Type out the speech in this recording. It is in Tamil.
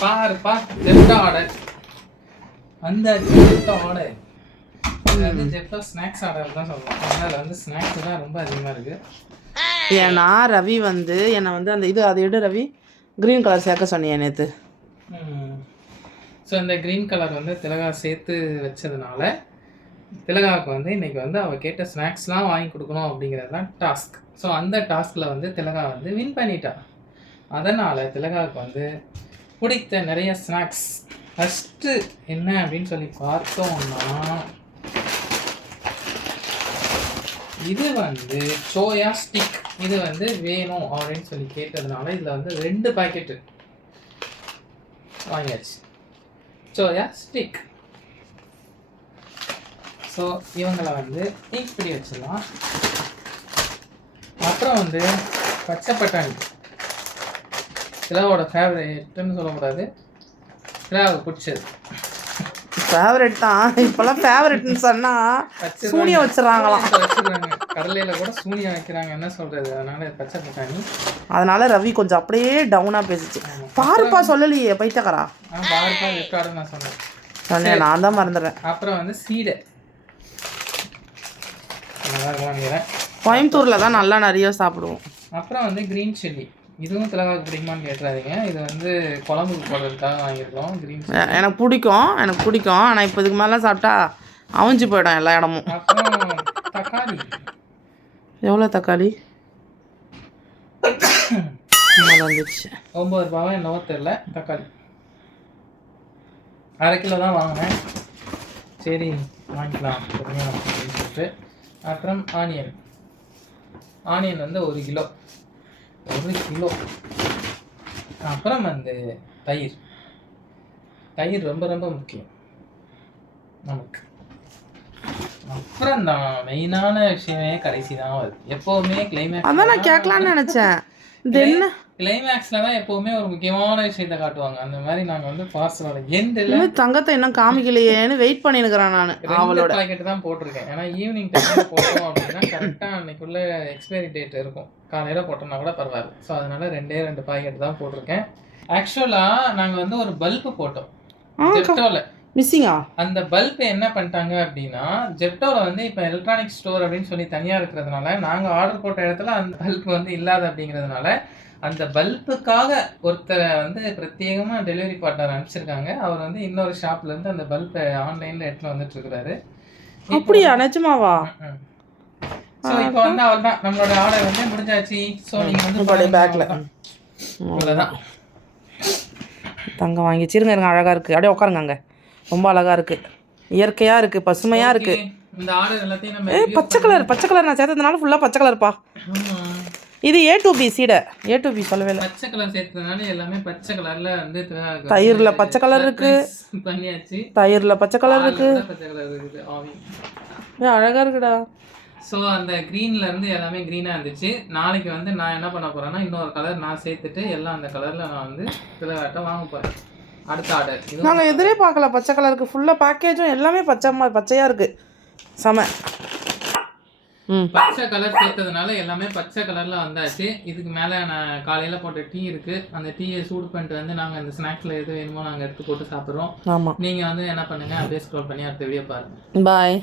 பாருப்பா ஜெப்டோ ஆர்டர் அந்த ஜெப்டோ ஆர்டர் வந்து ஜெப்டோ ஸ்நாக்ஸ் ஆர்டர் தான் சொல்லலாம் அதனால வந்து ஸ்நாக்ஸ் தான் ரொம்ப அதிகமாக இருக்கு. ஏன்னா ரவி வந்து என்னை வந்து அந்த இது அதை எடு ரவி க்ரீன் கலர் சேர்க்க சொன்னியே நேற்று ஸோ இந்த க்ரீன் கலர் வந்து திலகா சேர்த்து வச்சதுனால திலகாவுக்கு வந்து இன்னைக்கு வந்து அவள் கேட்ட ஸ்நாக்ஸ்லாம் வாங்கி கொடுக்கணும் அப்படிங்கிறது தான் டாஸ்க் ஸோ அந்த டாஸ்கில் வந்து திலகா வந்து வின் பண்ணிட்டா. அதனால் திலகாவுக்கு வந்து பிடித்த நிறைய ஸ்நாக்ஸ் ஃபஸ்ட்டு என்ன அப்படின்னு சொல்லி பார்த்தோம்னா இது வந்து சோயா ஸ்டிக் இது வந்து வேணும் அப்படின்னு சொல்லி கேட்டதுனால இதில் வந்து ரெண்டு பாக்கெட்டு வாங்கியாச்சு. சோயா ஸ்டிக் ஸோ இவங்களை வந்து இப்படி வச்சிடலாம். அப்புறம் வந்து பச்சை பட்டாணி. திலாவோட ஃபேவரேட்டுன்னு சொல்லக்கூடாது. திலாவுக்கு பிடிச்சது. ஃபேவரெட் தான். இப்போல்லாம் ஃபேவரெட்னு சொன்னால் சூனியம் வச்சிருக்காங்க. கடலையில கூட சூனியம் வைக்கிறாங்க. என்ன சொல்றது? அதனால பச்சை பட்டாணி. அதனால ரவி கொஞ்சம் அப்படியே டவுனாக பேசிச்சு. பாருப்பா சொல்லலையே பைத்தக்கரா ஆ பாருப்பா ரெக்கார்டு நான் சொன்னேன். சொன்னேன் நான் தான் மறந்துடுறேன் அப்புறம் வந்து சீடை. கோயம்புத்தூரில் தான் நல்லா நிறைய சாப்பிடுவோம். அப்புறம் வந்து க்ரீன் சில்லி இதுவும் திலகாவுக்கு பிடிக்குமான்னு கேட்டுறாதீங்க. இது வந்து குழம்புக்கு போடுறதுக்காக வாங்கியிருக்கோம். க்ரீன் எனக்கு பிடிக்கும் எனக்கு பிடிக்கும். ஆனால் இப்போ இதுக்கு மேலே சாப்பிட்டா அவிஞ்சு போயிடும் எல்லா இடமும். தக்காளி. எவ்வளோ தக்காளி? வந்துச்சு ஒம்பது ரூபாவா என்னவோ தெரில தக்காளி. அரை கிலோ தான் வாங்கினேன். சரி வாங்கிக்கலாம் பொறுமையாக அப்படின்னு சொல்லிட்டு. அப்புறம் ஆனியன். ஆனியன் வந்து ஒரு கிலோ. ஒரு கிலோ. அப்புறம் வந்து தயிர். தயிர் ரொம்ப ரொம்ப முக்கியம். நமக்கு. அப்புறம் தான் மெயினான விஷயமே கடைசி தான் வருது. எப்போவுமே கிளைமேக்ஸ் அதான் நான் கேட்கலான்னு நினச்சேன். இது என்ன கிளைமேக்ஸ்ல தான் எப்பவுமே ஒரு முக்கியமான விஷயத்த காட்டுவாங்க. அந்த மாதிரி நாங்க வந்து பார்சலோட எண்டில் தங்கத்தை இன்னும் காமிக்கலையேன்னு வெயிட் பண்ணிருக்கிறேன் நான். அவளோட. பாக்கெட் தான் போட்டிருக்கேன். ஏன்னா ஈவினிங் டைம்ல போட்டோம் அப்படின்னா கரெக்டா அன்னைக்குள்ள எக்ஸ்பைரி டேட் இருக்கும். காலையில போட்டோம்னா கூட பரவாயில்ல. ஸோ அதனால ரெண்டே ரெண்டு பாக்கெட் தான் போட்டிருக்கேன். ஆக்சுவலா நாங்க வந்து ஒரு பல்பு போட்டோம். ஜெப்டோல மிஸ்ஸிங்கா அந்த பல்ப் என்ன பண்ணிட்டாங்க அப்படின்னா ஜெப்டோல வந்து இப்போ எலக்ட்ரானிக் ஸ்டோர் அப்படின்னு சொல்லி தனியா இருக்கிறதுனால நாங்க ஆர்டர் போட்ட இடத்துல அந்த பல்ப் வந்து இல்லாத அப்படிங்கிறதுனால அந்த பல்புக்காக ஒருத்தரை வந்து பிரத்யேகமா டெலிவரி பார்ட்னர் அனுப்பிச்சிருக்காங்க. அவர் வந்து இன்னொரு ஷாப்ல இருந்து அந்த பல்பை ஆன்லைன்ல எடுத்துட்டு வந்துட்டு இருக்கிறாரு அப்படியா? நிஜமாவா? ஸோ இப்போ வந்து அவள் தான் நம்மளோட ஆர்டர் வந்து முடிஞ்சாச்சு. ஸோ நீங்க வந்து அவ்வளவுதான். அவ்வளவுதான் தங்கம் வாங்கி. இருங்க இருங்க அழகா இருக்கு. அப்படியே உட்காருங்க அங்க. ரொம்ப அழகா இருக்கு. இயற்கையா இருக்கு பசுமையா இருக்கு. Okay, இந்த ஆர்டர் எல்லாத்தையும் நம்ம பச்சை கலர் பச்சை கலர் நான் சேர்த்ததுனால ஃபுல்லா பச்சை கலர்ப்பா. இது ஏ டு பி சீடை ஏ டு பி சொல்லவே இல்லை பச்சை கலர் சேர்த்ததுனால எல்லாமே பச்சை கலர்ல வந்து தயிர்ல பச்சை கலர் இருக்கு. surprise பண்ணியாச்சு. தயிர்ல பச்சை கலர் இருக்கு. பால்ல கூட பச்சை கலர் இருக்குது ஆவி. ஏய், அழகா இருக்குடா. ஸோ அந்த க்ரீன்ல இருந்து எல்லாமே க்ரீனா இருந்துச்சு. நாளைக்கு வந்து நான் என்ன பண்ண போறேன்னா இன்னொரு கலர் நான் சேர்த்துட்டு எல்லாம் அந்த கலர்ல நான் வந்து திலகாட்ட வாங்க போறேன். அடுத்த ஆர்டர் இது நாங்க எதிரே பார்க்கல. பச்சை கலருக்கு ஃபுல்லா பேக்கேஜும் எல்லாமே பச்சை மா- பச்சையா இருக்கு. செம. பச்சை கலர் சேர்த்ததுனால எல்லாமே பச்சை கலர்ல வந்தாச்சு. இதுக்கு மேல நான் காலையில போட்ட டீ இருக்கு. அந்த டீயை சூடு பண்ணிட்டு வந்து நாங்க அந்த ஸ்நாக்ஸ்ல எது வேணுமோ நாங்க எடுத்து போட்டு சாப்பிடுறோம். நீங்க வந்து என்ன பண்ணுங்க அப்படியே ஸ்க்ரோல் பண்ணி அடுத்த வீடியோ பாருங்க. பாய்